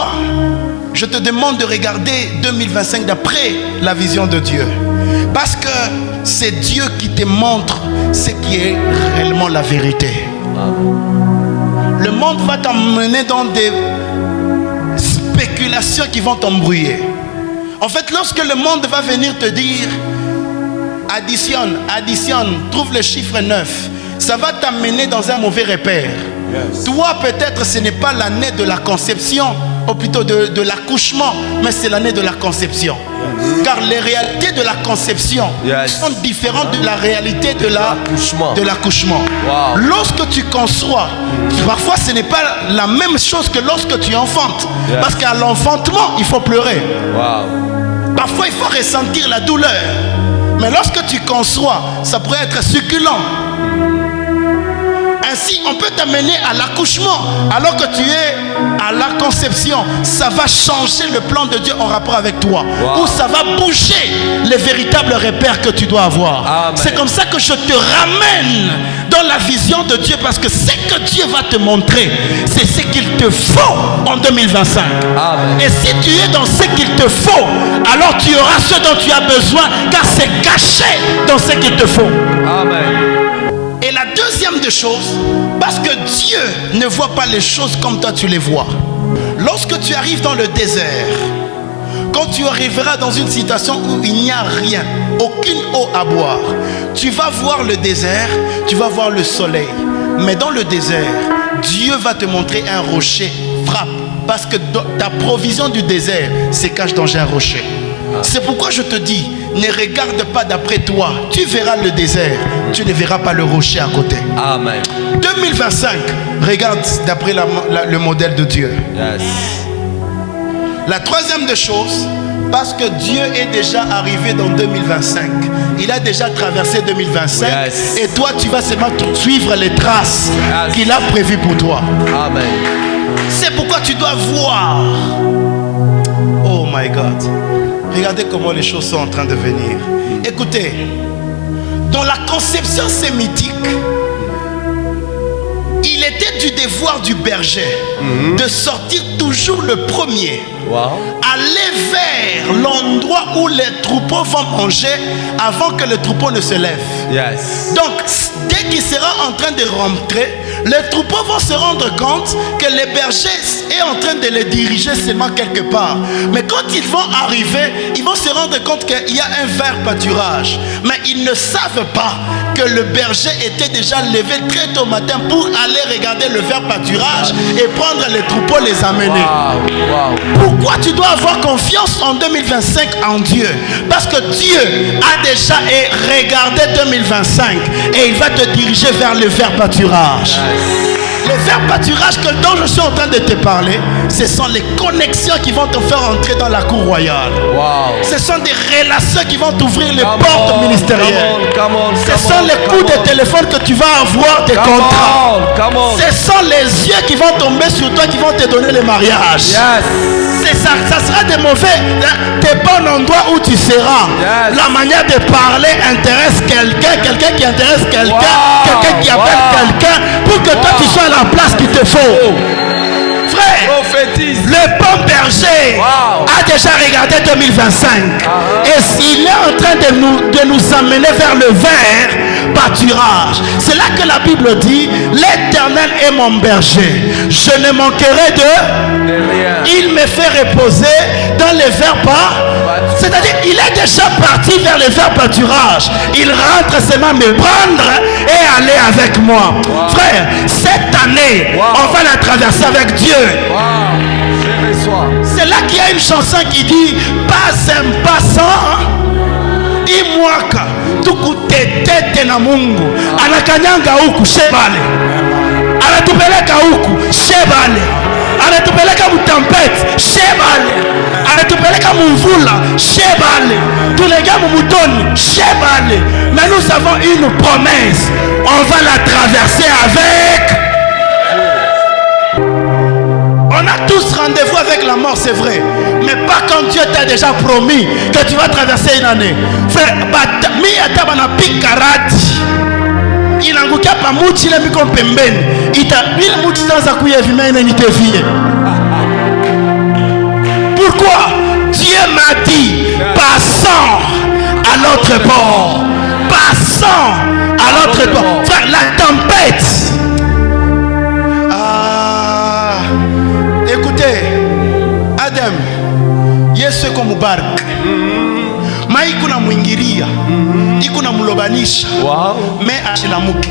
pourquoi je te demande de regarder 2025 d'après la vision de Dieu? Parce que c'est Dieu qui te montre ce qui est réellement la vérité. Le monde va t'emmener dans des spéculations qui vont t'embrouiller. En fait, lorsque le monde va venir te dire additionne, trouve le chiffre 9, ça va t'amener dans un mauvais repère. Yes. Toi, peut-être ce n'est pas l'année de la conception, ou plutôt de l'accouchement, mais c'est l'année de la conception. Yes. Car les réalités de la conception sont différentes de la réalité de l'accouchement. Wow. Lorsque tu conçois, parfois ce n'est pas la même chose que lorsque tu enfantes. Yes. Parce qu'à l'enfantement, il faut pleurer. Wow. Parfois, il faut ressentir la douleur. Mais lorsque tu conçois, ça pourrait être succulent. Ainsi, on peut t'amener à l'accouchement alors que tu es à la conception. Ça va changer le plan de Dieu en rapport avec toi. Wow. Ou ça va bouger les véritables repères que tu dois avoir. C'est comme ça que je te ramène dans la vision de Dieu, parce que ce que Dieu va te montrer, c'est ce qu'il te faut en 2025. Amen. Et si tu es dans ce qu'il te faut, alors tu auras ce dont tu as besoin, car c'est caché dans ce qu'il te faut. Amen. Et la deuxième des choses, parce que Dieu ne voit pas les choses comme toi tu les vois. Lorsque tu arrives dans le désert, quand tu arriveras dans une situation où il n'y a rien, aucune eau à boire, tu vas voir le désert, tu vas voir le soleil. Mais dans le désert, Dieu va te montrer un rocher, frappe. Parce que ta provision du désert se cache dans un rocher. C'est pourquoi je te dis, ne regarde pas d'après toi. Tu verras le désert, tu ne verras pas le rocher à côté. Amen. 2025, regarde d'après le modèle de Dieu. Yes. La troisième des choses, parce que Dieu est déjà arrivé dans 2025. Il a déjà traversé 2025. Yes. Et toi, tu vas seulement suivre les traces qu'il a prévues pour toi. Amen. C'est pourquoi tu dois voir. Oh my God. Regardez comment les choses sont en train de venir. Écoutez, dans la conception sémitique, il était du devoir du berger de sortir toujours le premier, aller vers l'endroit où les troupeaux vont manger avant que le troupeau ne se lève. Yes. Donc, dès qu'il sera en train de rentrer, les troupeaux vont se rendre compte que le berger est en train de les diriger seulement quelque part. Mais quand ils vont arriver, ils vont se rendre compte qu'il y a un vert pâturage. Mais ils ne savent pas que le berger était déjà levé très tôt matin pour aller regarder le vert pâturage et prendre les troupeaux, les amener. Wow. Wow. Pourquoi tu dois avoir confiance en 2025 en Dieu? Parce que Dieu a déjà regardé 2025 et il va te diriger vers le vert pâturage. Le vert pâturage dont je suis en train de te parler, ce sont les connexions qui vont te faire entrer dans la cour royale. Wow. Ce sont des relations qui vont t'ouvrir les portes ministérielles. Ce sont les coups de téléphone que tu vas avoir, des contrats. Ce sont les yeux qui vont tomber sur toi, qui vont te donner le mariage. Yes. Ça sera des mauvais, des bons endroits où tu seras. Yes. La manière de parler intéresse quelqu'un qui intéresse quelqu'un qui appelle quelqu'un pour que toi tu sois à la place qu'il te faut. Frère, le bon berger a déjà regardé 2025 et s'il est en train de nous amener vers le vert pâturage. C'est là que la Bible dit: l'Éternel est mon berger, je ne manquerai de rien. Il me fait reposer dans les verts pâturages. C'est-à-dire, il est déjà parti vers les verts pâturages. Il rentre seulement me prendre et aller avec moi. Frère, cette année, on va la traverser avec Dieu. C'est là qu'il y a une chanson qui dit: pas un passant, imwaka tukutetete na Mungu anakanyanga huku shebale, anatupeleka huku shebale, anatupeleka mutampete shebale, anatupeleka mumvula shebale, tulega mumutoni shebale. Mais nous avons une promesse, on va la traverser avec. On a tous rendez-vous avec la mort, c'est vrai. Mais pas quand Dieu t'a déjà promis que tu vas traverser une année. Frère, mi atabana pikarati. Il a ngoukia pa mouti le miko pembeni. Ita bil mouti dans sa kuya vimene ni te vie. m'a dit, passons à l'autre bord. Passons à l'autre bord. Frère, la tempête. Écoutez, Adam, Yesu comme barque. Maikuna mwingiria, ikuna mulobanisha, mais achilamuki.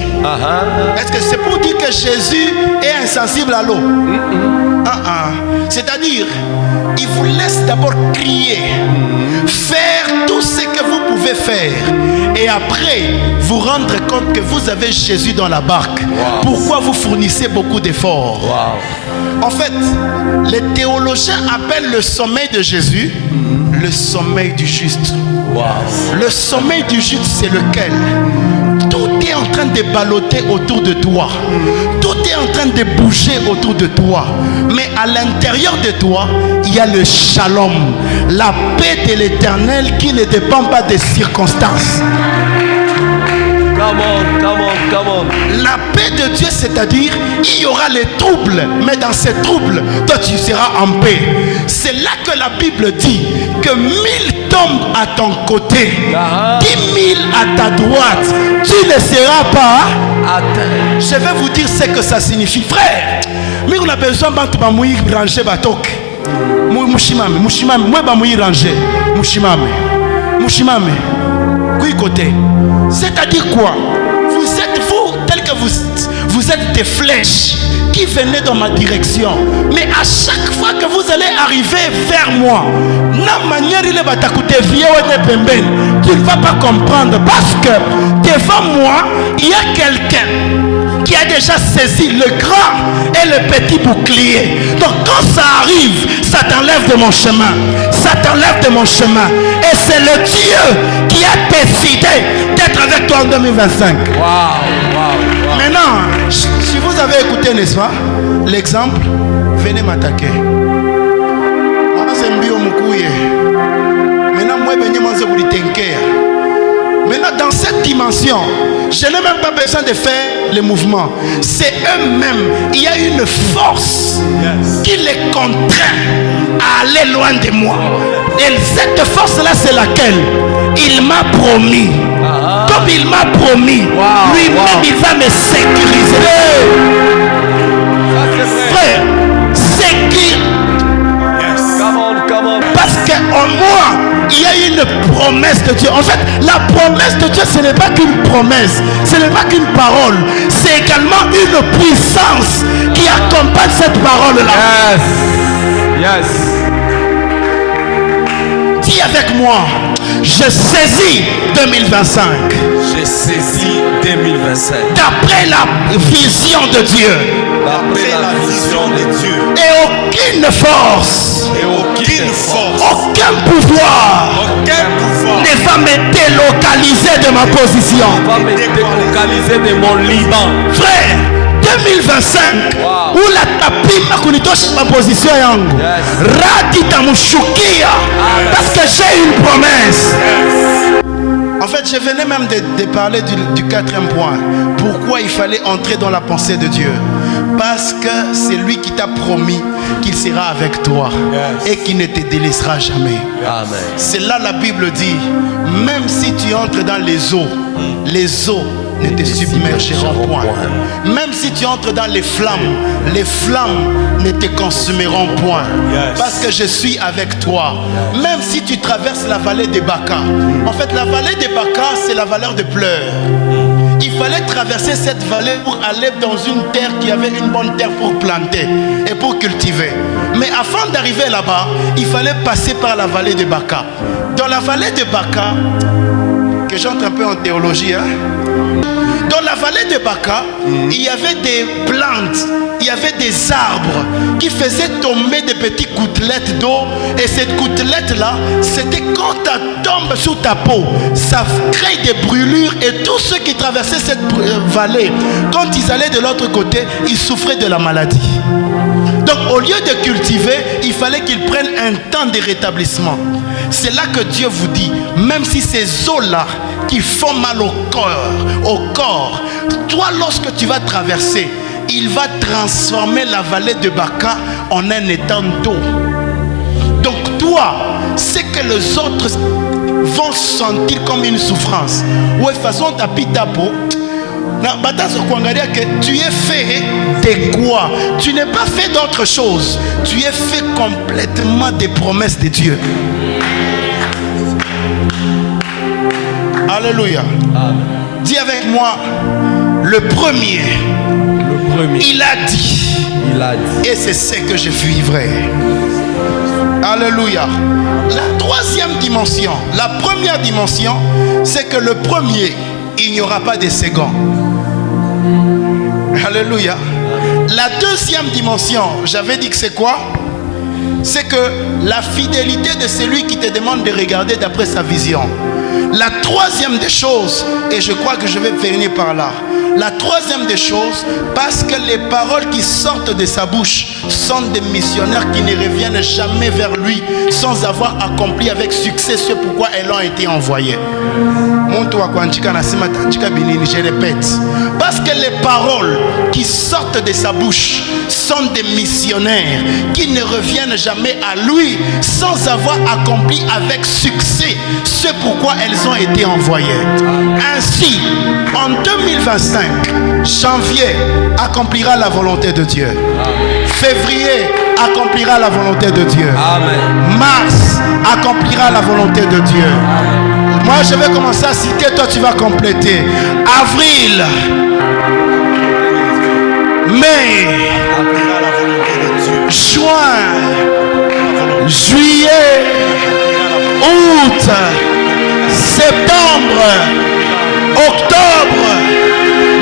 Est-ce que c'est pour dire que Jésus est insensible à l'eau? C'est-à-dire, il vous laisse d'abord crier, faire tout ce que vous pouvez faire, et après vous rendre compte que vous avez Jésus dans la barque. Pourquoi vous fournissez beaucoup d'efforts? En fait, les théologiens appellent le sommeil de Jésus le sommeil du juste. Le sommeil du juste, c'est lequel? Tout est en train de balloter autour de toi. Tout est en train de bouger autour de toi. Mais à l'intérieur de toi, il y a le shalom, la paix de l'Éternel qui ne dépend pas des circonstances. Come on. La paix de Dieu, c'est-à-dire, il y aura les troubles, mais dans ces troubles, toi tu seras en paix. C'est là que la Bible dit que 1000 tombent à ton côté, 10 000 à ta droite, tu ne seras pas atteint. Je vais vous dire ce que ça signifie, frère. Mais on a besoin de ranger batok. Mushimame, moi je ranger. Mushimame. Qui côté? C'est-à-dire quoi? Vous êtes vous, tel que vous êtes des flèches qui venaient dans ma direction. Mais à chaque fois que vous allez arriver vers moi, la manière il va t'écouter, tu ne vas pas comprendre. Parce que devant moi, il y a quelqu'un qui a déjà saisi le grand et le petit bouclier. Donc quand ça arrive, ça t'enlève de mon chemin. Ça t'enlève de mon chemin. Et c'est le Dieu qui a décidé d'être avec toi en 2025. Maintenant, si vous avez écouté, n'est-ce pas, l'exemple, venez m'attaquer. Maintenant, dans cette dimension, je n'ai même pas besoin de faire les mouvements. C'est eux-mêmes. Il y a une force qui les contraint à aller loin de moi. Et cette force-là, c'est laquelle? Il m'a promis. Comme il m'a promis, lui-même, il va me sécuriser. Frère, sécuriser. Parce qu'en moi, il y a une promesse de Dieu. En fait, la promesse de Dieu, ce n'est pas qu'une promesse, ce n'est pas qu'une parole, c'est également une puissance qui accompagne cette parole-là. Yes. Dis avec moi, je saisis 2025. Je saisis 2025. D'après la vision de Dieu. D'après la vision de Dieu. Et aucune force. Aucun pouvoir ne va me délocaliser de ma position. Ne va me délocaliser de mon Liban. Frère, 2025, où la tapima kunitosha ma position yangu. Radi tamushukia. Parce que j'ai une promesse. En fait, je venais même de parler du quatrième point. Pourquoi il fallait entrer dans la pensée de Dieu? Parce que c'est lui qui t'a promis qu'il sera avec toi et qu'il ne te délaissera jamais. Amen. C'est là la Bible dit, même si tu entres dans les eaux ne te submergeront point. Même si tu entres dans les flammes ne te consumeront point. Parce que je suis avec toi. Même si tu traverses la vallée de Baka. En fait, la vallée de Baka, c'est la vallée de pleurs. Il fallait traverser cette vallée pour aller dans une terre qui avait une bonne terre pour planter et pour cultiver. Mais avant d'arriver là-bas, il fallait passer par la vallée de Baka. Dans la vallée de Baka, que j'entre un peu en théologie, dans la vallée de Baka, il y avait des plantes, il y avait des arbres qui faisaient tomber des petites gouttelettes d'eau. Et cette gouttelette-là, c'était quand ça tombe sur ta peau, ça crée des brûlures. Et tous ceux qui traversaient cette vallée, quand ils allaient de l'autre côté, ils souffraient de la maladie. Donc au lieu de cultiver, il fallait qu'ils prennent un temps de rétablissement. C'est là que Dieu vous dit, même si ces eaux-là qui font mal au corps, toi lorsque tu vas traverser, il va transformer la vallée de Baka en un étang d'eau. Donc toi, toi, c'est que les autres vont sentir comme une souffrance. Ouais, façon tapita peau. Que tu es fait de quoi? Tu n'es pas fait d'autre chose. Tu es fait complètement des promesses de Dieu. Alléluia. Dis avec moi, le premier. Il a dit. Et c'est ce que je vivrai. Alléluia. La troisième dimension, la première dimension, c'est que le premier, il n'y aura pas de second. Alléluia. La deuxième dimension, j'avais dit que c'est quoi? C'est que la fidélité de celui qui te demande de regarder d'après sa vision. La troisième des choses, et je crois que je vais finir par là. La troisième des choses, parce que les paroles qui sortent de sa bouche sont des missionnaires qui ne reviennent jamais vers lui sans avoir accompli avec succès ce pourquoi elles ont été envoyées. Je répète, parce que les paroles qui sortent de sa bouche sont des missionnaires qui ne reviennent jamais à lui sans avoir accompli avec succès ce pourquoi elles ont été envoyées. Ainsi, en 2025, janvier accomplira la volonté de Dieu. Février accomplira la volonté de Dieu. Mars accomplira la volonté de Dieu. Moi, je vais commencer à citer, toi tu vas compléter. Avril, mai, juin, juillet, août, septembre, octobre,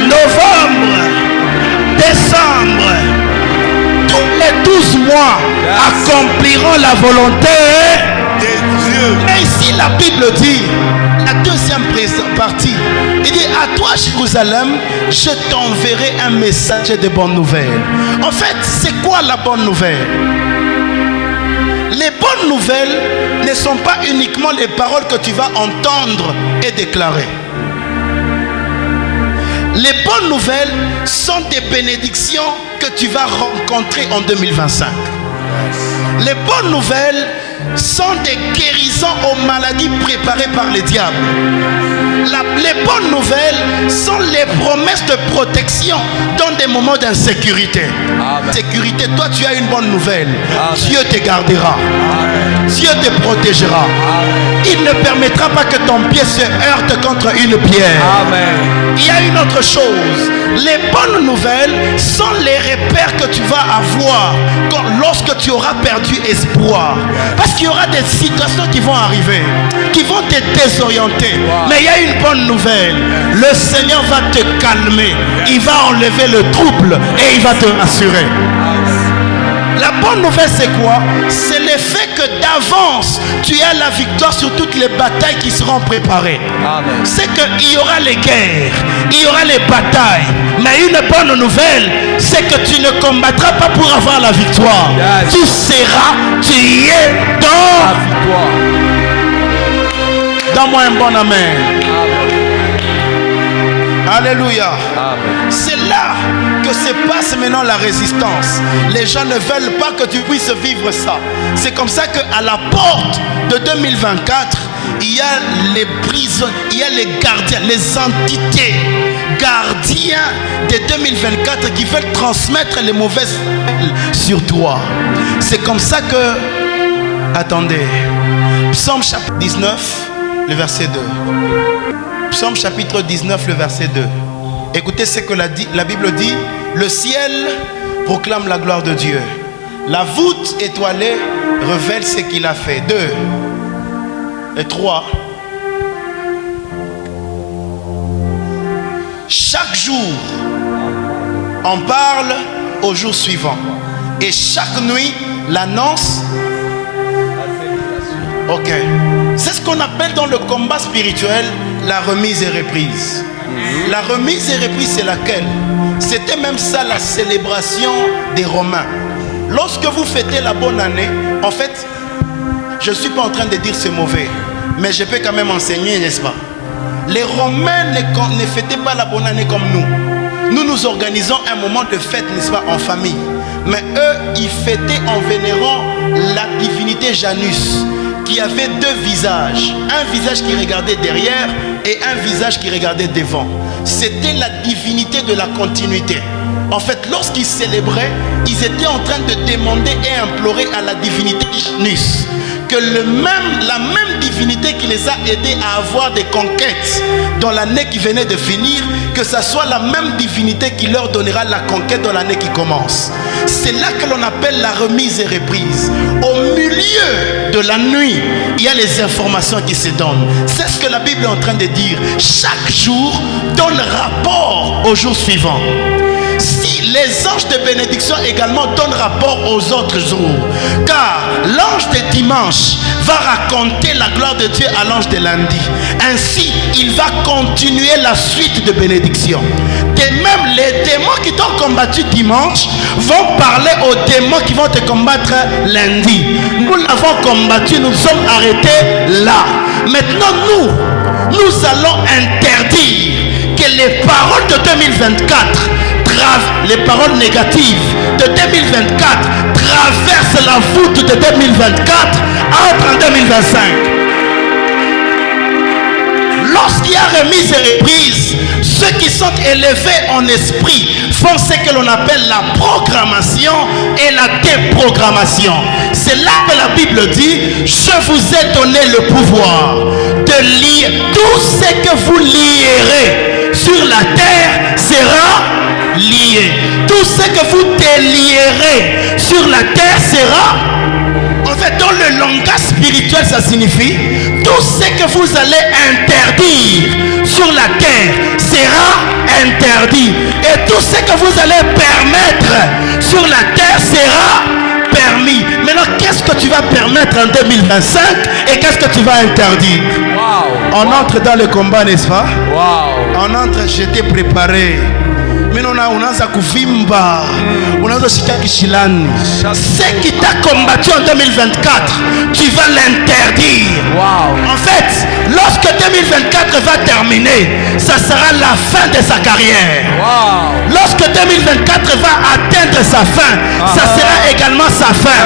novembre, décembre. Tous les 12 mois accompliront la volonté de Dieu. Mais ici la Bible dit, la deuxième partie, il dit à toi Jérusalem, je t'enverrai un message de bonnes nouvelles. En fait, c'est quoi la bonne nouvelle? Les bonnes nouvelles ne sont pas uniquement les paroles que tu vas entendre et déclarer. Les bonnes nouvelles sont des bénédictions que tu vas rencontrer en 2025. Les bonnes nouvelles sont des guérisons aux maladies préparées par les diables. Les bonnes nouvelles sont les promesses de protection dans des moments d'insécurité. Sécurité, toi tu as une bonne nouvelle. Dieu te gardera. Dieu te protégera. Il ne permettra pas que ton pied se heurte contre une pierre. Il y a une autre chose. Les bonnes nouvelles sont les repères que tu vas avoir lorsque tu auras perdu espoir. Parce qu'il y aura des situations qui vont arriver, qui vont te désorienter. Mais il y a une bonne nouvelle. Le Seigneur va te calmer. Il va enlever le trouble et il va te rassurer. La bonne nouvelle c'est quoi? C'est le fait que d'avance tu as la victoire sur toutes les batailles qui seront préparées. C'est qu'il y aura les guerres, il y aura les batailles. Mais une bonne nouvelle, c'est que tu ne combattras pas pour avoir la victoire. Tu seras, tu y es dans la victoire. Donne-moi un bon amen. Alléluia. C'est là que se passe maintenant la résistance. Les gens ne veulent pas que tu puisses vivre ça. C'est comme ça qu'à la porte de 2024, il y a les prisonniers, il y a les gardiens, les entités gardiens de 2024 qui veulent transmettre les mauvaises sur toi. C'est comme ça que, attendez, Psaume chapitre 19, le verset 2. Psaume chapitre 19, le verset 2. Écoutez ce que la Bible dit. Le ciel proclame la gloire de Dieu. La voûte étoilée révèle ce qu'il a fait. 2 et 3. Chaque jour, on parle au jour suivant. Et chaque nuit, l'annonce. Ok. C'est ce qu'on appelle dans le combat spirituel la remise et reprise. La remise et reprise, c'est laquelle? C'était même ça la célébration des Romains. Lorsque vous fêtez la bonne année, en fait, je ne suis pas en train de dire c'est mauvais, mais je peux quand même enseigner, n'est-ce pas? Les Romains ne fêtaient pas la bonne année comme nous. Nous nous organisons un moment de fête, n'est-ce pas, en famille. Mais eux, ils fêtaient en vénérant la divinité divinité Janus qui avait deux visages. Un visage qui regardait derrière et un visage qui regardait devant. C'était la divinité de la continuité. En fait, lorsqu'ils célébraient, ils étaient en train de demander et implorer à la divinité Janus que la même divinité qui les a aidés à avoir des conquêtes dans l'année qui venait de finir, que ce soit la même divinité qui leur donnera la conquête dans l'année qui commence. C'est là que l'on appelle la remise et reprise. Au milieu de la nuit, il y a les informations qui se donnent. C'est ce que la Bible est en train de dire. Chaque jour donne rapport au jour suivant. Si les anges de bénédiction également donnent rapport aux autres jours, car l'ange de dimanche va raconter la gloire de Dieu à l'ange de lundi. Ainsi, il va continuer la suite de bénédiction. Et même les démons qui t'ont combattu dimanche vont parler aux démons qui vont te combattre lundi. Nous l'avons combattu, nous sommes arrêtés là. Maintenant, nous allons interdire que les paroles de 2024, les paroles négatives de 2024 traversent la voûte de 2024, entre en 2025. Lorsqu'il y a remise et reprise, ceux qui sont élevés en esprit font ce que l'on appelle la programmation et la déprogrammation. C'est là que la Bible dit: je vous ai donné le pouvoir de lier tout ce que vous lierez sur la terre sera lié. Tout ce que vous délierez sur la terre sera. En fait, dans le langage spirituel, ça signifie tout ce que vous allez interdire sur la terre sera interdit. Et tout ce que vous allez permettre sur la terre sera permis. Maintenant, qu'est-ce que tu vas permettre en 2025 et qu'est-ce que tu vas interdire? Wow. On entre dans le combat, n'est-ce pas? Wow. On entre, j'étais préparé. Unaanza kuvimba, unaanza shika kishilani. Ce qui t'a combattu en 2024, tu vas l'interdire. Wow. En fait, lorsque 2024 va terminer, ça sera la fin de sa carrière. Wow. Lorsque 2024 va atteindre sa fin, ça sera également sa fin.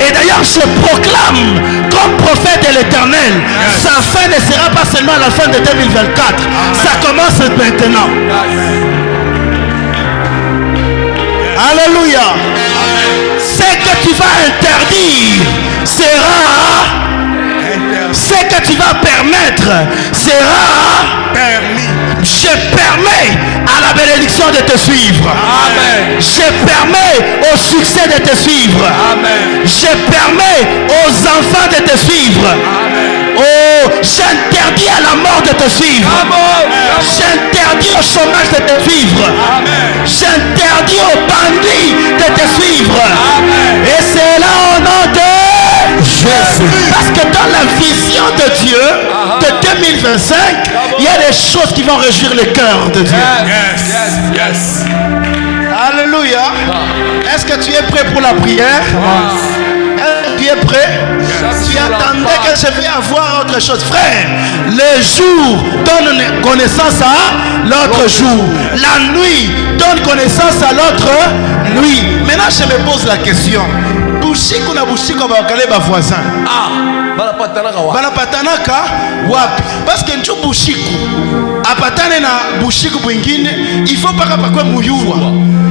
Et d'ailleurs, je proclame comme prophète de l'Éternel, sa fin ne sera pas seulement la fin de 2024. Ça commence maintenant. Alléluia. Ce que tu vas interdire sera. Ce que tu vas permettre sera permis. Je permets à la bénédiction de te suivre. Amen. Je permets au succès de te suivre. Amen. Je permets aux enfants de te suivre. Amen. Oh, j'interdis à la mort de te suivre. J'interdis au chômage de te suivre. J'interdis aux bandits de te suivre. Amen. Et c'est là au nom de Jésus. Parce que dans la vision de Dieu de 2025, il y a des choses qui vont réjouir le cœur de Dieu. Yes. Alléluia. Est-ce que tu es prêt pour la prière? Tu es prêt? Tu attendais que je vais avoir autre chose. Frère, le jour donne connaissance à l'autre jour. La nuit donne connaissance à l'autre nuit. Maintenant, je me pose la question. Bushiko na bushiko bakale ba voisin. Banapatanaka wapi? Parce que njo bushiko apatane na bushiko bwingine, il faut pas pakwe muyuwa.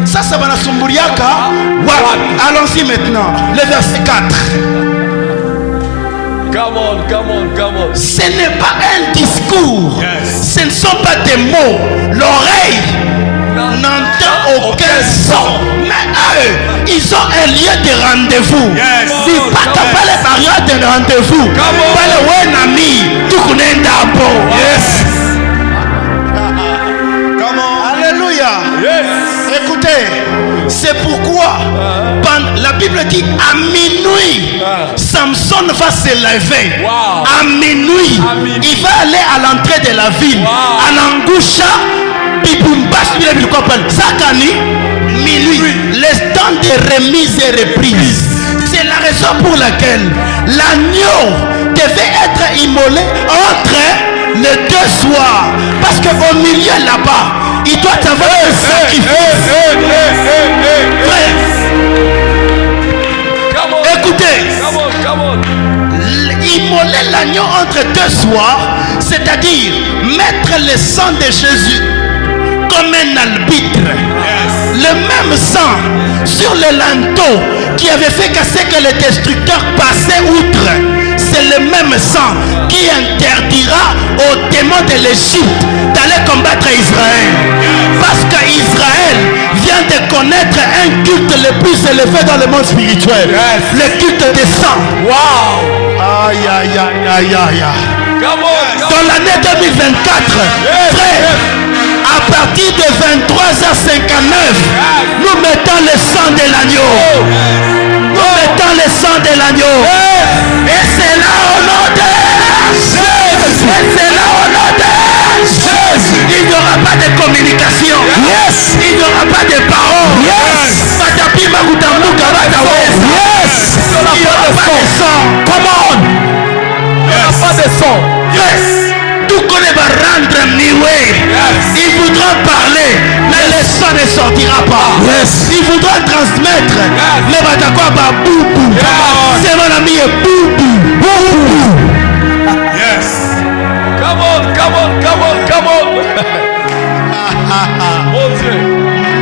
Ça banasumbuliaka wapi? Allons-y maintenant. Le verset 4. Come on. Ce n'est pas un discours. Ce ne sont pas des mots. L'oreille n'entend aucun son. Mais eux, ils ont un lieu de rendez-vous. Dis pas les barrières de rendez-vous. Pas le wenami. Tout connaît d'abord. Alléluia. Écoutez, c'est pourquoi la Bible dit à minuit, Samson va se lever. À minuit, il va aller à l'entrée de la ville. Anangusha, Sakani, minuit, le temps de remise et reprise. C'est la raison pour laquelle l'agneau devait être immolé entre les deux soirs. Parce qu'au milieu là-bas, il doit avoir un sacrifice. Écoutez, Immoler l'agneau entre deux soirs, c'est-à-dire mettre le sang de Jésus comme un arbitre. Le même sang sur le linteau qui avait fait casser que le destructeur passait outre. C'est le même sang qui interdira aux démons de l'Égypte d'aller combattre Israël. Parce qu'Israël vient de connaître un culte le plus élevé dans le monde spirituel. Le culte des sang. Wow. Aïe, aïe, aïe, aïe, aïe. Come on. Dans l'année 2024, frère, à partir de 23h59, nous mettons le sang de l'agneau. Nous mettons le sang de l'agneau. Et c'est là au nom de Jésus. Et c'est là au nom de Jésus. Il n'y aura pas de communication. Yes. Il n'y aura pas de parole. Yes. Patapi Makutambuka Batawesa. Yes. Il n'y aura pas de sang. Come on. Il n'y aura pas de sang. Yes. Tout qu'on va rendre mioué. Il voudra parler, mais le sang ne sortira pas. Yes. Il voudra transmettre, mais va d'accord par boubou. C'est mon ami boubou. Boubou. Yes. Come on, come on, come on, come on. Mon Dieu.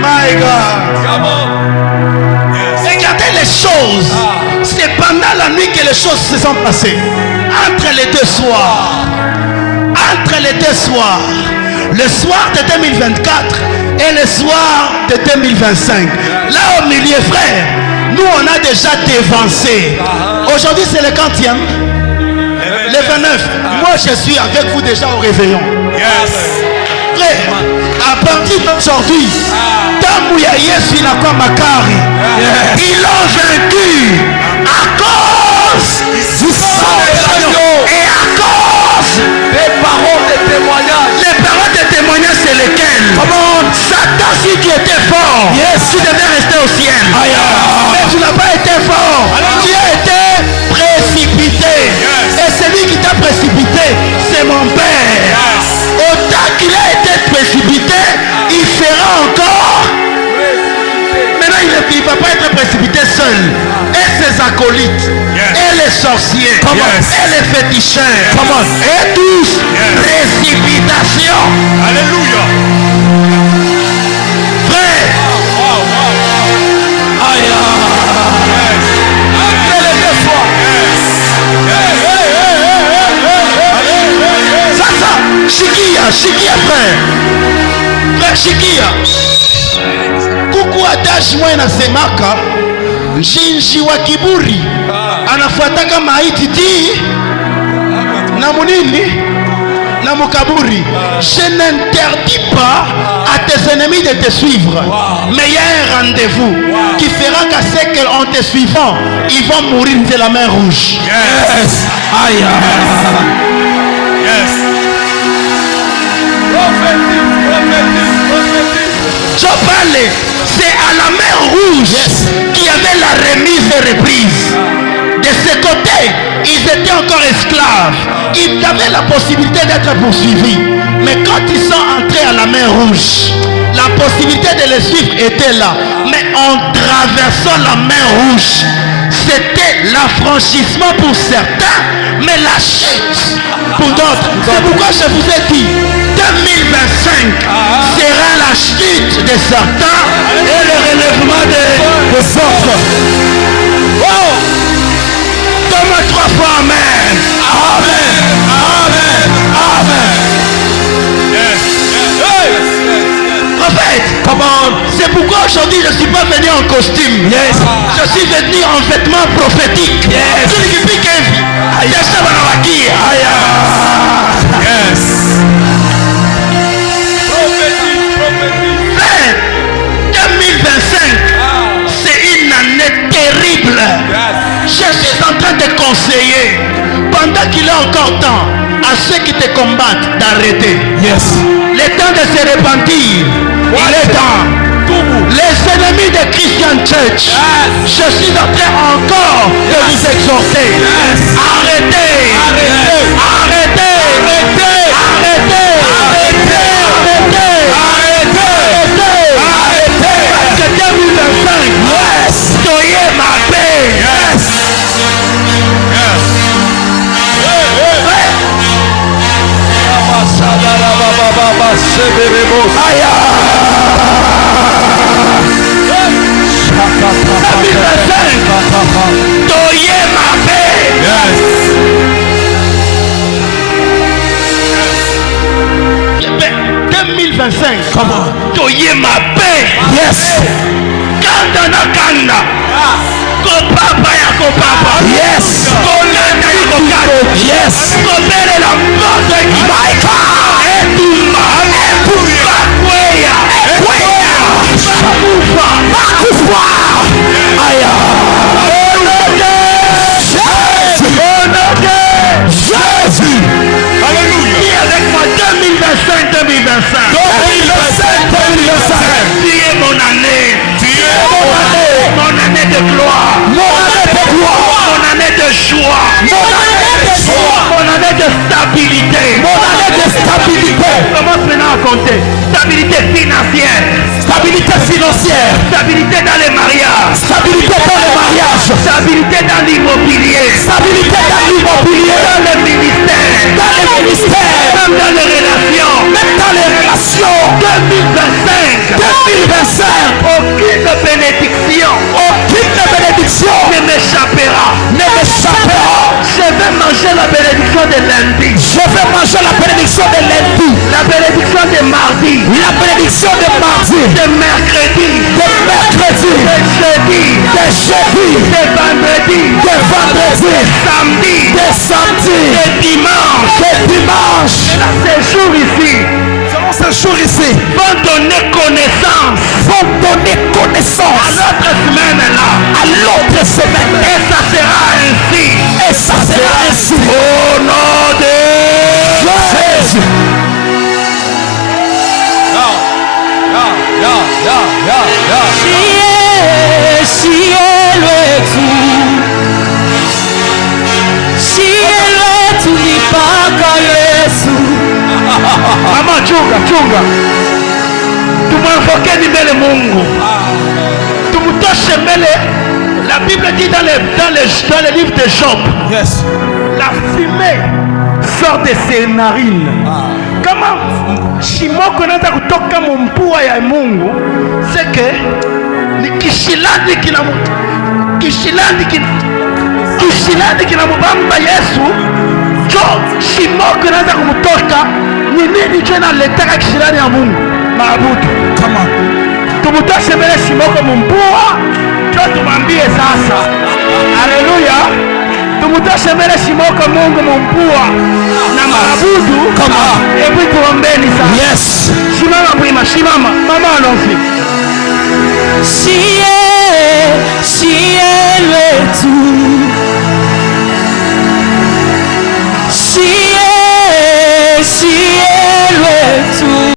My God. Come on. Yes. Regardez les choses. C'est pendant la nuit que les choses se sont passées. Entre les deux soirs. Entre les deux soirs. Le soir de 2024 et le soir de 2025. Là au milieu, frère, nous on a déjà dévancé. Aujourd'hui c'est le 40e. Le 29. Moi je suis avec vous déjà au réveillon. Yes. Frère, à partir d'aujourd'hui, Tamouya Yesu Nakwa Makari, ils l'ont vaincu à cause du sang de l'agneau et à cause des paroles de témoignage. Les paroles de témoignage, c'est lesquelles? Comment? Satan, si tu étais fort, tu devais rester au ciel. Mais tu n'as pas été fort. Tu as été précipité. Et celui qui t'a précipité, c'est mon Père. Autant qu'il a été précipité, il fera encore. Maintenant, il ne va pas être précipité seul. Et ses acolytes, et les sorciers, et les féticheurs, et tous, précipitation. Alléluia. Frère, Entre les deux fois. Shikia frère. Frère Shikia. Kuku adashi mwa inasemaka njinji wa kiburi anafuataka maiti ti na munini na mukaburi. Je n'interdis pas à tes ennemis de te suivre, mais il y a un rendez-vous qui fera qu'à ce qu'en te suivant, ils vont mourir de la main rouge. Yes. Aïe. Yes. Prophétise. Je parlais, c'est à la main rouge qu'il y avait la remise et reprise. De ce côté, ils étaient encore esclaves. Ils avaient la possibilité d'être poursuivis. Mais quand ils sont entrés à la main rouge, la possibilité de les suivre était là. Mais en traversant la main rouge, c'était l'affranchissement pour certains, mais la chute pour d'autres. C'est pourquoi je vous ai dit, 2025 sera la chute de certains et le relèvement des autres. Oh! Donne-moi 3 fois amen. Amen. Amen. Amen. Prophète, c'est pourquoi aujourd'hui je ne suis pas venu en costume. Je suis venu en vêtements prophétiques. Frère, 2025, c'est une année terrible. Je suis en train de conseiller, pendant qu'il est encore temps, à ceux qui te combattent d'arrêter. Le temps de se repentir. Il est temps. Les ennemis de Christian Church, je suis en train encore de vous exhorter. Arrêtez. Parce que 2025, soyez ma paix. Aïe. 2025. Toye ma paix. Yes. 2025. Comment? Toye ma paix. Yes. Kanda na kanda. Kopapa ya kopapa. Yes. Kolanda ya kokanda. Yes. Kobele la moto. Maika. Etumba. Etumba. Kweya. Kweya. Bakufa. Bakufa. Aya. Jésus. Alléluia. Dis avec moi 2025. 2025. Tu es mon année. Tu es mon année. Mon année de gloire. Mon année de gloire. Mon année de joie. Mon année de joie. Mon année de stabilité. Mon année de stabilité. Commence maintenant à compter. Stabilité financière. Stabilité financière. Stabilité dans les mariages. Stabilité dans les mariages. Stabilité dans l'immobilier. Stabilité dans l'immobilier. Dans le ministère. Dans les ministères. Même dans les relations. Même dans les relations. 2025. 2025. Aucune bénédiction. Aucune bénédiction ne m'échappera. Ne m'échappera. Je vais manger la bénédiction de lundi. Je vais manger la bénédiction de lundi. La bénédiction de mardi. La bénédiction de mardi. De mercredi. De mercredi. De jeudi. De jeudi. De vendredi. De vendredi. De samedi. De samedi. De dimanche. De dimanche. Et là, ces jours ici. Ce jour ici vont donner connaissance. Vont donner connaissance à l'autre semaine là. À l'autre semaine. Et ça sera ainsi. Et ça sera ainsi. Au nom de Jésus. Mama chunga chunga. Tumwafokeni mbele Mungu. Tumutoshe mbele. La Bible dit dans le livre de Job. Yes. La fumée sort de ses narines. Kama shimoko nata kutoka mumpua ya Mungu, c'est que ni kishilandi kinamubamba Yesu. Jo shimoko nata kumutoka. Ni nini tena letaka kishilani ya Mungu? Maabudu. Come on. Tumutoshe mbele shimoko mumpua. Jo tumambie sasa. Haleluya. Tumutoshe mbele shimoko Mungu mumpua. Na maabudu. Come on. Hebu tuombeni sasa. Yes. Shimama prima, shimama. Mama anofi.